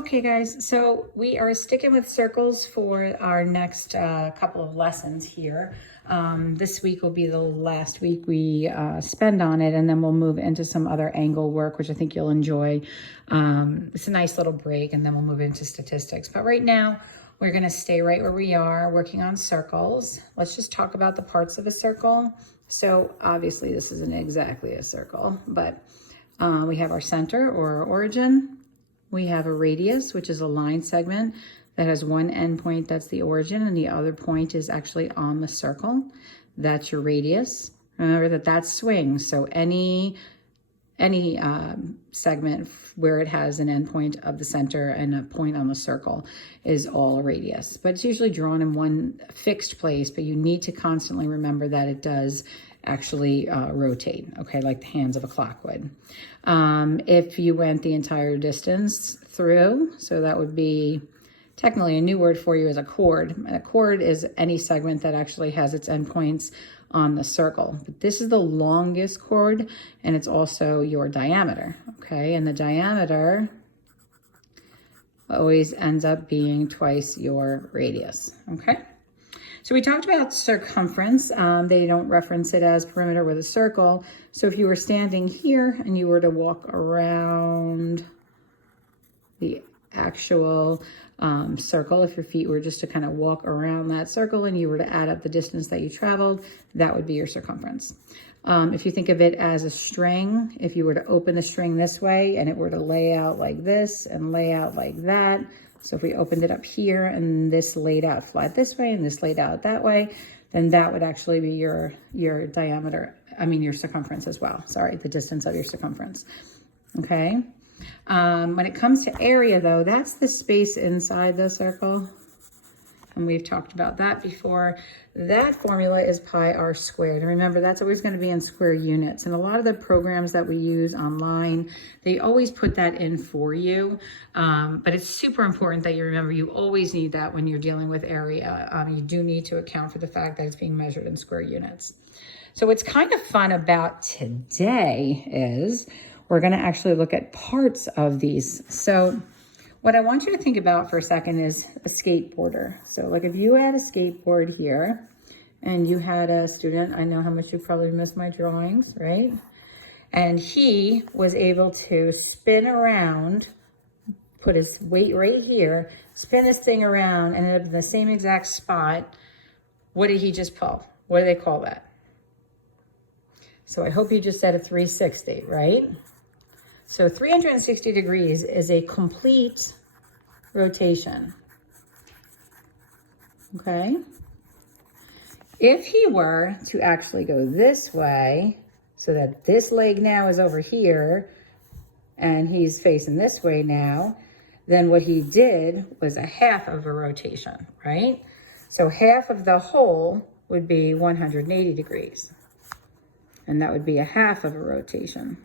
Okay guys, so we are sticking with circles for our next couple of lessons here. This week will be the last week we spend on it, and then we'll move into some other angle work, which I think you'll enjoy. It's a nice little break, and then we'll move into statistics. But right now, we're gonna stay right where we are, working on circles. Let's just talk about the parts of a circle. So obviously this isn't exactly a circle, but we have our center or our origin. We have a radius, which is a line segment that has one endpoint, that's the origin, and the other point is actually on the circle. That's your radius. Remember that that's swing, so any segment where it has an endpoint of the center and a point on the circle is all a radius. But it's usually drawn in one fixed place, but you need to constantly remember that it does actually rotate, okay, like the hands of a clock would. If you went the entire distance through, so that would be technically a new word for you is a chord. And a chord is any segment that actually has its endpoints on the circle. But this is the longest chord, and it's also your diameter, okay? And the diameter always ends up being twice your radius, okay? So we talked about circumference. They don't reference it as perimeter with a circle. So if you were standing here and you were to walk around the actual circle, if your feet were just to kind of walk around that circle and you were to add up the distance that you traveled, that would be your circumference. If you think of it as a string, if you were to open the string this way and it were to lay out like this and lay out like that, so if we opened it up here and this laid out flat this way and this laid out that way, then that would actually be your diameter, your circumference as well. Sorry, the distance of your circumference, okay? When it comes to area though, that's the space inside the circle. And we've talked about that before. That formula is pi r squared. And remember, that's always going to be in square units. And a lot of the programs that we use online, they always put that in for you. But it's super important that you remember you always need that when you're dealing with area. You do need to account for the fact that it's being measured in square units. So what's kind of fun about today is we're going to actually look at parts of these. So what I want you to think about for a second is a skateboarder. So like if you had a skateboard here and you had a student, I know how much you probably miss my drawings, right? And he was able to spin around, put his weight right here, spin this thing around and end up in the same exact spot. What did he just pull? What do they call that? So I hope you just said a 360, right? So 360 degrees is a complete rotation, okay? If he were to actually go this way, so that this leg now is over here, and he's facing this way now, then what he did was a half of a rotation, right? So half of the whole would be 180 degrees, and that would be a half of a rotation.